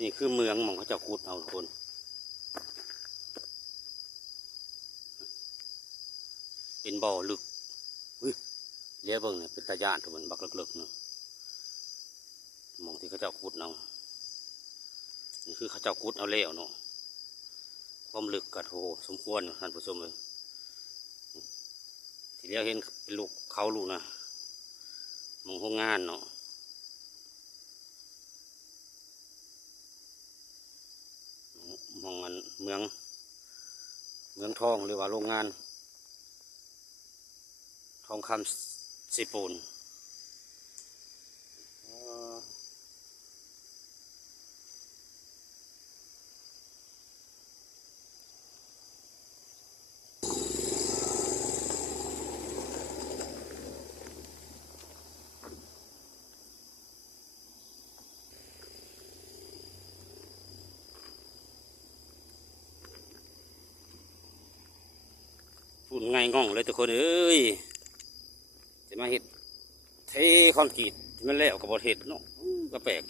นี่คือเมืองหม่องเขาจะขุดเอาทุกคนเป็นบ่อลึกเลี้ยเบิ่งเนี่ยเป็นตาญาติทุกคนบักลึกๆเนาะหม่องที่เขาจะขุดเอานี่คือเขาจะขุดเอาแล้วเนาะความลึกกระโถสมควรท่านผู้ชมเลยที่เลี้ยเห็นเป็นลูกเขาลูกนะหม่องโรงงานเนาะมองมันเมืองทองหรือว่าโรงงานทองคำซีปูนฝุ่นไงง่องเลยทุกคนเอ้ยจะมาเห็ดเทคอนกรีตที่มันแล้วกับบทเห็ดเนาะก็แปลก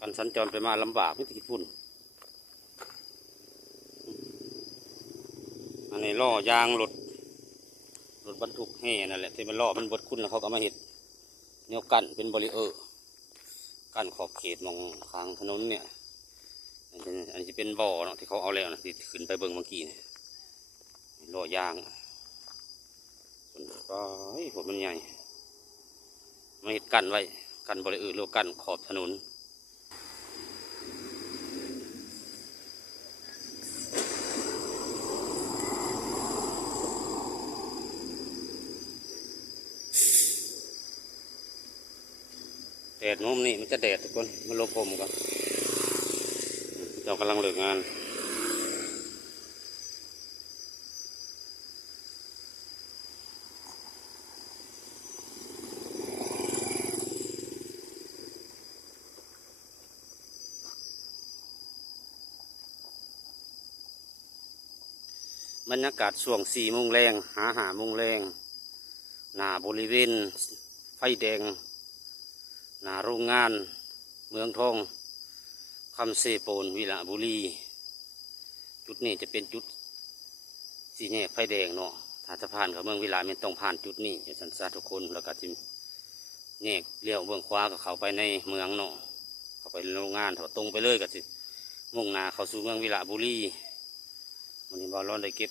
การสัญจรไปมาลำบากไม่ติดฝุ่นอันนี้ล่อยางรถบรรทุกแห่นั่นแหละที่มันล่อมันบดคุณแล้วเขาก็มาเห็ดเนี่ยกั้นเป็นบริเออร์กั้นขอบเขตมองทางถนนเนี่ยอันนี้จะเป็นบ่อเนาะที่เขาเอาแล้วนะที่ขึ้นไปเบิ่งเมื่อกี้เนี่ยล่อยางก็ผมมันใหญ่มาเห็ดกั้นไว้กั้นบริเออร์หรือกั้นขอบถนนแดดน้มนี่มันจะแดดทุกคนมันลมผมกันเรากำลังเลิกงานบรรยากาศช่วง4 โมงแรง5 โมงแรงหน้าบริเวณไฟแดงหน้าโรงงานเมืองทองคำเซโปนวิระบุรีจุดนี้จะเป็นจุดสี่แยกไฟแดงเนาะถ้าจะผ่านกับเมืองวิระมันต้องผ่านจุดนี้จะสันสาทุกคนแล้วก็จะแยกเลี้ยวเบื้องขวาก็เข้าไปในเมืองเนาะเข้าไปโรงงานถอดตรงไปเลยก็จะมุ่งหน้าเข้าสู่เมืองวิระบุรีวันนี้บอลลอนได้เก็บ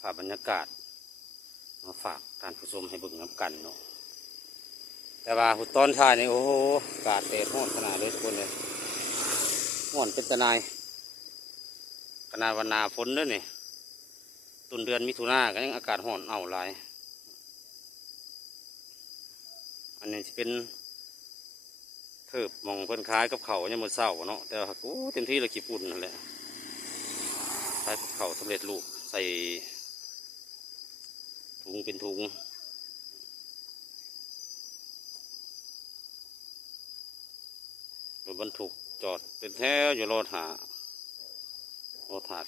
ภาพบรรยากาศมาฝากท่านผู้ชมให้เบิ่งน้ำกันเนาะแต่ว่าตอนถ่ายนี่โอ้โหอากาศแดดร้อนขนาดเลยทุกคนเลยร้อนเป็นตะนายขนาดวันนาฝนด้วยนี่ต้นเดือนมิถุนาก็ยังอากาศร้อนเอาหลายอันนี้จะเป็นเถิบมองเพิ่นคล้ายกับเขาเนี่ยมันเศร้าเนาะแต่ว่าโอ้เต็มที่เลยขี้ฝุ่นนั่นแหละคล้ายกับเขาสำเร็จรูปใส่ถุงเป็นถุงรถบรรทุกจอดเป็นแถวอยู่รอถา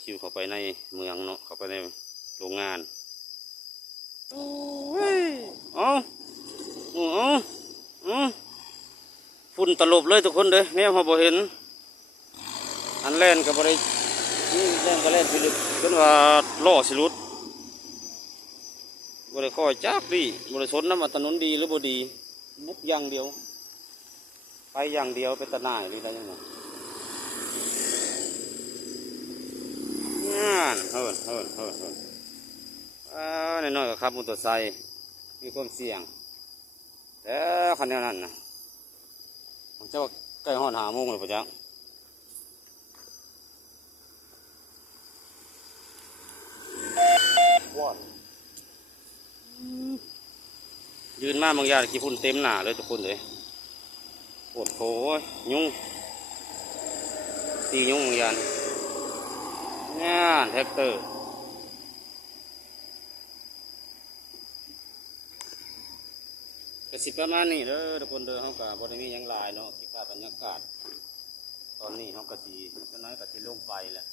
คิวเข้าไปในเมืองเนาะเข้าไปในโรงงานโอ้ยฝุ่นตลบเลยทุกคนเลยเนี่ยเราบ่เห็นอันแล่นกับบรินี่แล่นก็แล่นไปลึกจนว่าล่อสิรุดบริคอยจักดีบริสนน้ำอัตนนดีหรือบ่ดีบุกอย่างเดียวไปอย่างเดียวเป็นตะนายหรืออะไรอย่างเงี้ยเฮิร์นน้อยๆก็ขับมอเตอร์ไซค์มีความเสี่ยงแต่คันนี้นั่นนะผมจะว่าใกล้ห้อง5 โมงเลยปะจ๊ะยืนมาบางอย่างกี่ฝุ่นเต็มหนาเลยทุกคนเลยปวดโผยุ่งตียุ่งบางอย่างเนี่ยแท็กเตอร์กระสิบประมาณนี้เด้อทุกคนเด้อเขากับบริมียังลายเนาะที่ภาพบรรยากาศตอนนี้เขากระสีก็น้อยกระสีลงไปแหละ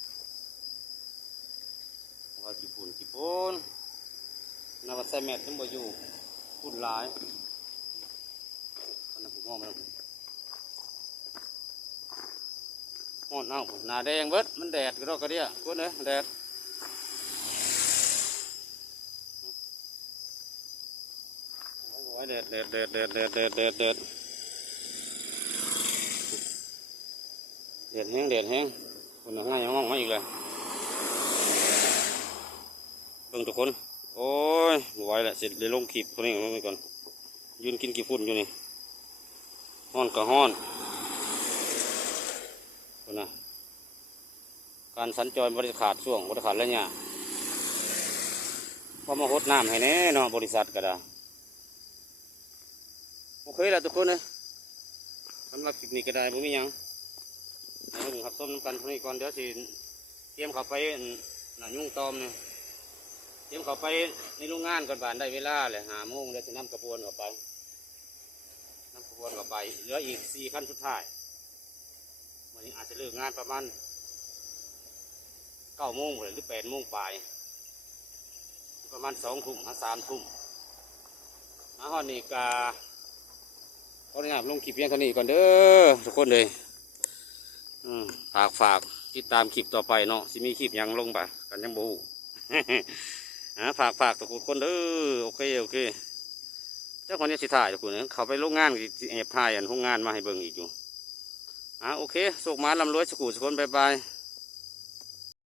ว่ากี่ฝุ่นนับใส่แมทต้องไปอยู่ฝุ่นหลายคนนั้นผมมองไม่ได้ ฮ้อนเอาหน้าแดงเบิดมันแดดก็ดอกกระเดียกูเนอะแดดโอ้ยแดดแดดแดดแดดแดดแดดแดดแดดแดดแห้งแดดแห้งคนง่ายง่องมาอีกเลยเบิ่งทุกคนโอ้ยไหวแหละเสร็จเลยลงขีบคนนี้ลงไปก่อนยืนกินกี่ฝุ่นอยู่นี่ฮ้อนก็ฮ้อนคนน่ะการสัญจรบริขาดช่วงบริขาดแล้วเนี่ยพอมาหดน้ำให้แน่เนาะบริษัทก็ได้โอเคแล้วทุกคนเลยสำหรับคลิปนี้ก็ได้ผมมีหยังให้ผมขับส้มน้ำกันพวกนี้ก่อนเดี๋ยวสิเตรียมเข้าไปหน้ายุ่งตอมเนี่ยเตรียมเข้าไปในโรงงานก่อนบ้านได้เวลาเลย5 โมงเดี๋ยวจะนำกระบวนเข้าไปนำกระบวนเข้าไปเหลืออีก4 ขั้นสุดท้ายวันนี้อาจจะเลิกงานประมาณ9 โมงหรือ8 โมงปลายประมาณ2 ทุ่มถึง3 ทุ่มฮอดนี่กาขออนุญาตลงคลิปเพียงเท่านี้ก่อนเด้อทุกคนเลยฝากติดตามคลิปต่อไปเนาะสิมีคลิปยังลงไปกันยังบู ฝากทุกคนเด้อโอเคเจ้าคนนี้สิถ่ายทุกคนเขาไปโรงงานแอบถ่ายโรงงานมาให้เบิ่งอีกอยู่โอเคสุขมาลำรวยสุขุสุขคนบ๊ายบาย